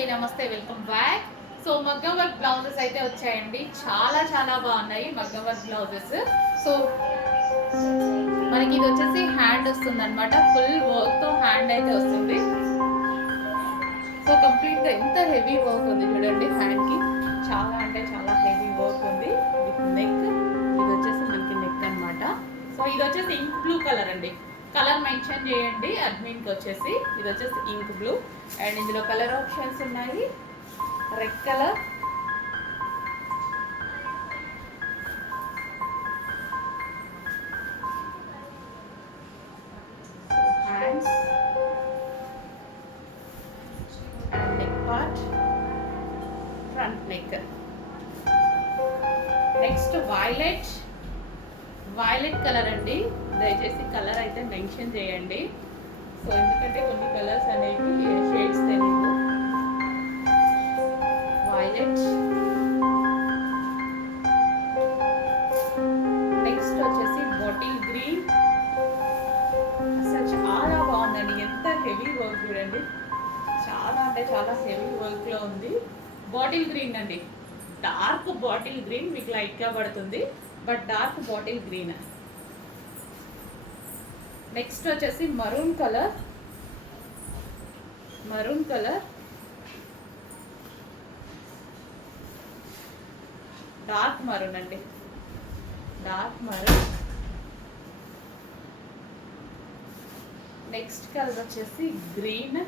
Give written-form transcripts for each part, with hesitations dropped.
అండి, నమస్తే, welcome back. So మగ్గం వర్క్ బ్లౌజెస్ అయితే వచ్చాయండి. చాలా చాలా బాగున్నాయి మగ్గం వర్క్ బ్లౌజెస్. సో మనకి ఇది వచ్చేసి హ్యాండ్ వస్తుంది అనమాట. ఫుల్ వర్క్ తో హ్యాండ్ అయితే వస్తుంది. సో కంప్లీట్ గా ఎంత హెవీ వర్క్ ఉంది చూడండి. హ్యాండ్ కి చాలా అంటే చాలా హెవీ వర్క్ ఉంది. విత్ నెక్, ఇది వచ్చేసి మనకి నెక్ అనమాట. సో ఇది వచ్చేసి ఇంక్ బ్లూ కలర్ అండి. కలర్ మెన్షన్ చేయండి అడ్మిన్కి వచ్చేసి. ఇది వచ్చేసి ఇంక్ బ్లూ అండ్ ఇందులో కలర్ ఆప్షన్స్ ఉన్నాయి. Red colour, hands and neck part, front neck. Next violet colour అండి. దయచేసి కలర్ అయితే మెన్షన్ చేయండి. సో ఎందుకంటే కొన్ని కలర్స్ అనేవి షేడ్స్ తెలియదు. వైలెట్. నెక్స్ట్ వచ్చేసి బాటిల్ గ్రీన్. అసలు చాలా బాగుందండి. ఎంత హెవీ వర్క్ చూడండి. చాలా అంటే చాలా హెవీ వర్క్ లో ఉంది. బాటిల్ గ్రీన్ అండి. డార్క్ బాటిల్ గ్రీన్, మీకు లైట్ గా పడుతుంది but dark bottle green. Next వచ్చేసి మరూన్ కలర్. డార్క్ మరూన్ అండి. నెక్స్ట్ కలర్ వచ్చేసి గ్రీన్.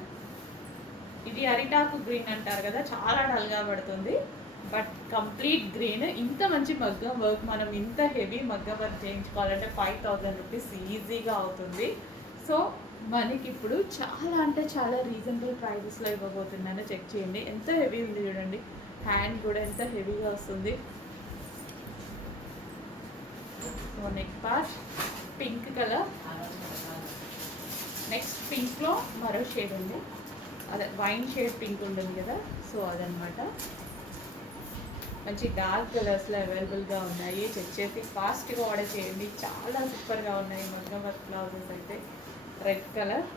ఇది అరిటాకు గ్రీన్ అంటారు కదా, చాలా డల్గా పడుతుంది బట్ కంప్లీట్ గ్రీన్. ఇంత మంచి మగ్గం వర్క్ మనం ఇంత హెవీ మగ్గం వర్క్ చేయించుకోవాలంటే 5000 రూపీస్ ఈజీగా అవుతుంది. సో మనకి ఇప్పుడు చాలా అంటే చాలా రీజనబుల్ ప్రైజెస్లో ఇవ్వబోతున్నాను. చెక్ చేయండి ఎంత హెవీ ఉంది చూడండి. హ్యాండ్ కూడా ఎంత హెవీగా వస్తుంది. So neck part pink colour. Next పింక్లో మరో షేడ్ ఉంది, అదే వైన్ షేడ్ పింక్ ఉంటుంది కదా, సో అదనమాట. మంచి డార్క్ కలర్స్లో అవైలబుల్గా ఉన్నాయి. చెక్ చేసి ఫాస్ట్గా ఆర్డర్ చేయండి. చాలా సూపర్గా ఉన్నాయి మగ్గం వర్క్ బ్లౌజెస్ అయితే. Red colour.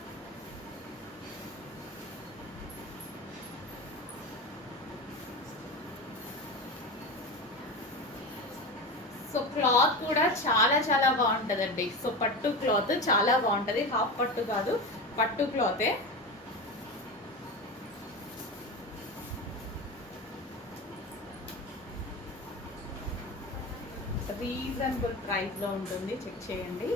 సో క్లాత్ కూడా చాలా చాలా బాగుంటుందండి. సో పట్టు క్లాత్ చాలా బాగుంటుంది. హాఫ్ పట్టు కాదు, పట్టు క్లాతే. రీజనబుల్ ప్రైస్లో ఉంటుంది. చెక్ చేయండి.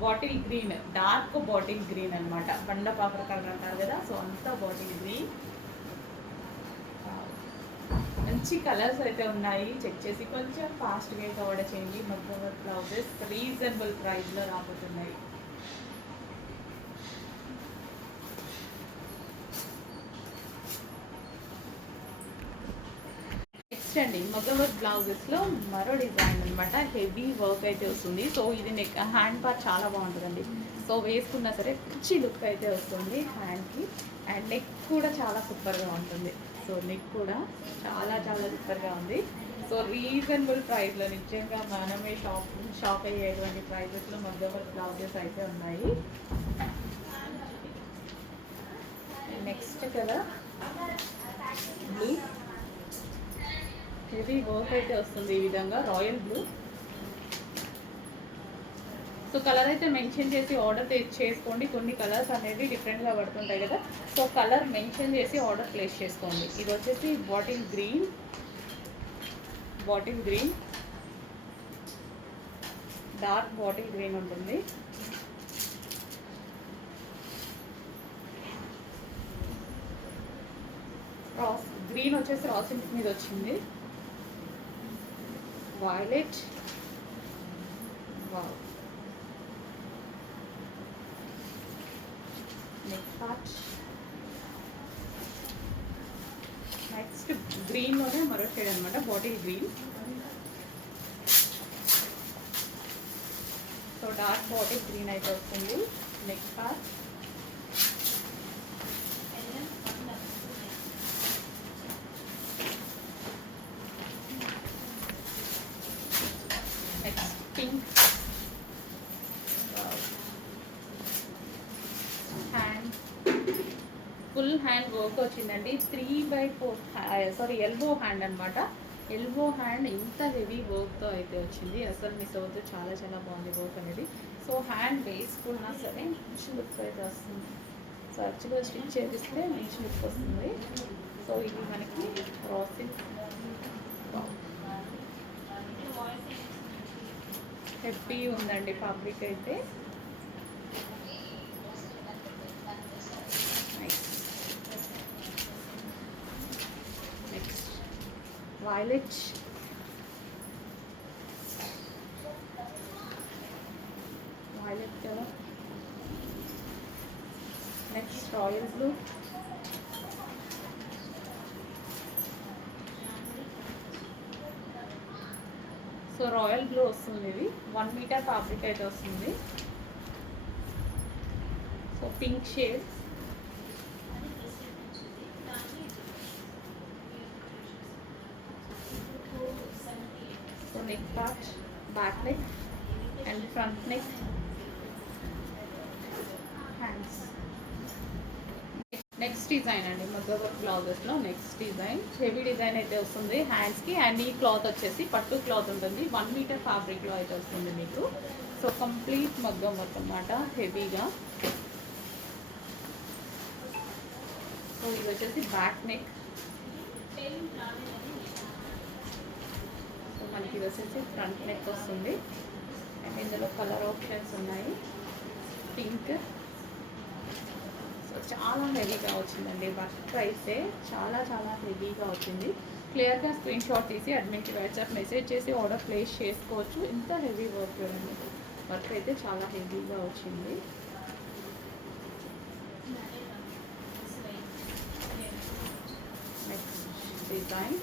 Bottle green, dark bottle green అనమాట. బండ పాపర్ కలర్ అంటారు కదా, సో అంతా బాటిల్ గ్రీన్. మంచి కలర్స్ అయితే ఉన్నాయి. చెక్ చేసి కొంచెం ఫాస్ట్గా అయితే ఆర్డర్ చేయండి. మగ్గం వర్క్ బ్లౌజెస్ రీజనబుల్ ప్రైస్లో రాబోతున్నాయి. అండి మగ్గం వర్క్ బ్లౌజెస్లో మరో డిజైన్ అనమాట. హెవీ వర్క్ అయితే వస్తుంది. సో ఇది నెక్, హ్యాండ్ పార్ట్ చాలా బాగుంటుందండి. సో వేసుకున్నా సరే మంచి లుక్ అయితే వస్తుంది హ్యాండ్కి. అండ్ నెక్ కూడా చాలా సూపర్గా ఉంటుంది. సో నెక్ కూడా చాలా చాలా సూపర్గా ఉంది. సో రీజనబుల్ ప్రైస్లో నిజంగా మనమే షాప్ అయ్యేటువంటి ప్రైజెస్లో మగ్గం వర్క్ బ్లౌజెస్ అయితే ఉన్నాయి. నెక్స్ట్ కదా బ్లూ, హెవీ వర్క్ అయితే వస్తుంది ఈ విధంగా. Royal blue. సో కలర్ అయితే మెన్షన్ చేసి ఆర్డర్ చేసుకోండి. కొన్ని కలర్స్ అనేవి డిఫరెంట్గా పడుతుంటాయి కదా, సో కలర్ మెన్షన్ చేసి ఆర్డర్ ప్లేస్ చేసుకోండి. ఇది వచ్చేసి bottle green, dark bottle green ఉంటుంది. గ్రీన్ వచ్చేసి రాసింగ్ మీద వచ్చింది. Violet. Wow. Neck part. Next గ్రీన్లోనే మరో షేడ్ అనమాట, bottle green. So dark bottle green అయితే వస్తుంది. Neck part. Pink. Hand full hand work వచ్చిందండి. 3/4 సారీ ఎల్బో హ్యాండ్ అనమాట. ఎల్బో హ్యాండ్ ఇంత హెవీ వర్క్తో అయితే వచ్చింది. అసలు మిస్ అవ్వద్దు, చాలా చాలా బాగుంది వర్క్ అనేది. సో హ్యాండ్ వేసుకున్నా సరే మంచి లుక్ అయితే వస్తుంది. సో యాక్చువల్గా స్టిచ్ చేపిస్తే మంచి లుక్ వస్తుంది. సో ఇది మనకి రాసిక్ హెప్పీ ఉందండి ఫ్యాబ్రిక్ అయితే. Next violet, violet colour. Next royal blue, so royal blue వస్తుంది. ఇది 1 మీటర్ ఫ్యాబ్రిక్ అయితే వస్తుంది. So pink shade, so neck part, back neck and front neck, hands. Next design అండి మగ్గ వర్క్ బ్లౌజెస్లో నెక్స్ట్ డిజైన్ హెవీ డిజైన్ అయితే వస్తుంది హ్యాండ్స్కి. అండ్ ఈ క్లాత్ వచ్చేసి పట్టు క్లాత్ ఉంటుంది. 1 మీటర్ ఫ్యాబ్రిక్లో అయితే వస్తుంది మీకు. సో కంప్లీట్ మగ్గం వర్క్ అన్నమాట హెవీగా. సో ఇది వచ్చేసి బ్యాక్ నెక్. సో మనకి ఇది వచ్చేసి ఫ్రంట్ నెక్ వస్తుంది. అండ్ ఇందులో కలర్ ఆప్షన్స్ ఉన్నాయి. పింక్, చాలా హెవీగా వచ్చిందండి వర్క్ అయితే, చాలా చాలా హెవీగా వచ్చింది. క్లియర్గా స్క్రీన్ షాట్ తీసి అడ్మిన్కి వాట్సాప్ మెసేజ్ చేసి ఆర్డర్ ప్లేస్ చేసుకోవచ్చు. ఇంత హెవీ వర్క్ వర్క్ అయితే చాలా హెవీగా వచ్చింది. Next design